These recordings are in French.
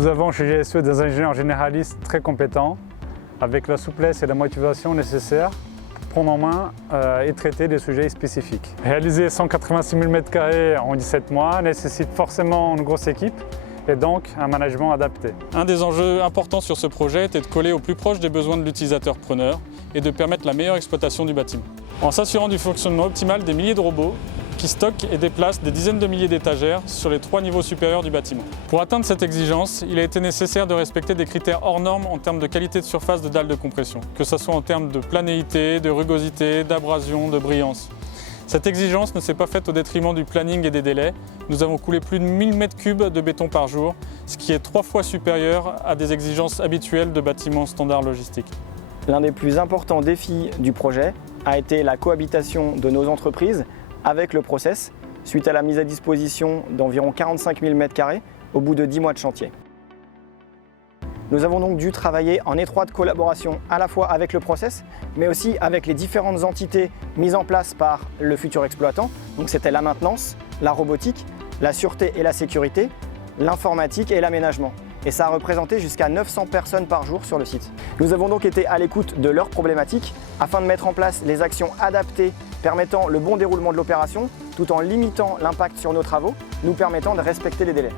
Nous avons chez GSE des ingénieurs généralistes très compétents, avec la souplesse et la motivation nécessaires pour prendre en main et traiter des sujets spécifiques. Réaliser 186 000 m² en 17 mois nécessite forcément une grosse équipe et donc un management adapté. Un des enjeux importants sur ce projet était de coller au plus proche des besoins de l'utilisateur-preneur et de permettre la meilleure exploitation du bâtiment. En s'assurant du fonctionnement optimal des milliers de robots qui stockent et déplacent des dizaines de milliers d'étagères sur les 3 niveaux supérieurs du bâtiment. Pour atteindre cette exigence, il a été nécessaire de respecter des critères hors normes en termes de qualité de surface de dalles de compression, que ce soit en termes de planéité, de rugosité, d'abrasion, de brillance. Cette exigence ne s'est pas faite au détriment du planning et des délais. Nous avons coulé plus de 1000 m³ de béton par jour, ce qui est 3 fois supérieur à des exigences habituelles de bâtiments standards logistiques. L'un des plus importants défis du projet a été la cohabitation de nos entreprises avec le process, suite à la mise à disposition d'environ 45 000 m² au bout de 10 mois de chantier. Nous avons donc dû travailler en étroite collaboration à la fois avec le process, mais aussi avec les différentes entités mises en place par le futur exploitant. Donc c'était la maintenance, la robotique, la sûreté et la sécurité, l'informatique et l'aménagement. Et ça a représenté jusqu'à 900 personnes par jour sur le site. Nous avons donc été à l'écoute de leurs problématiques afin de mettre en place les actions adaptées permettant le bon déroulement de l'opération tout en limitant l'impact sur nos travaux, nous permettant de respecter les délais.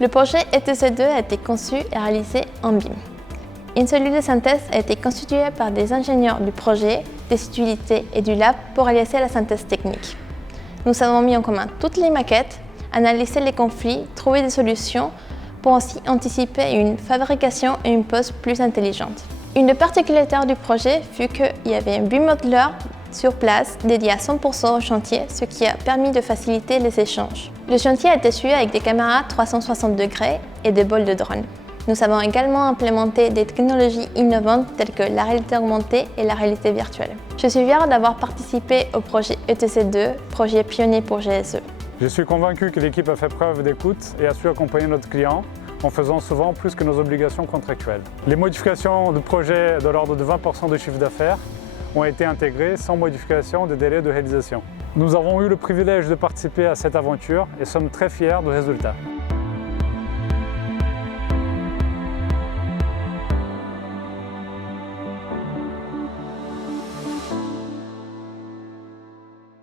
Le projet ETC2 a été conçu et réalisé en BIM. Une cellule de synthèse a été constituée par des ingénieurs du projet, des utilités et du lab pour réaliser la synthèse technique. Nous avons mis en commun toutes les maquettes, analysé les conflits, trouvé des solutions pour ainsi anticiper une fabrication et une pose plus intelligente. Une des particularités du projet fut qu'il y avait un BIM modeler sur place dédié à 100% au chantier, ce qui a permis de faciliter les échanges. Le chantier a été suivi avec des caméras 360 degrés et des vols de drones. Nous avons également implémenté des technologies innovantes telles que la réalité augmentée et la réalité virtuelle. Je suis fière d'avoir participé au projet ETC2, projet pionnier pour GSE. Je suis convaincu que l'équipe a fait preuve d'écoute et a su accompagner notre client en faisant souvent plus que nos obligations contractuelles. Les modifications de projet de l'ordre de 20% de chiffre d'affaires ont été intégrées sans modification des délais de réalisation. Nous avons eu le privilège de participer à cette aventure et sommes très fiers du résultat.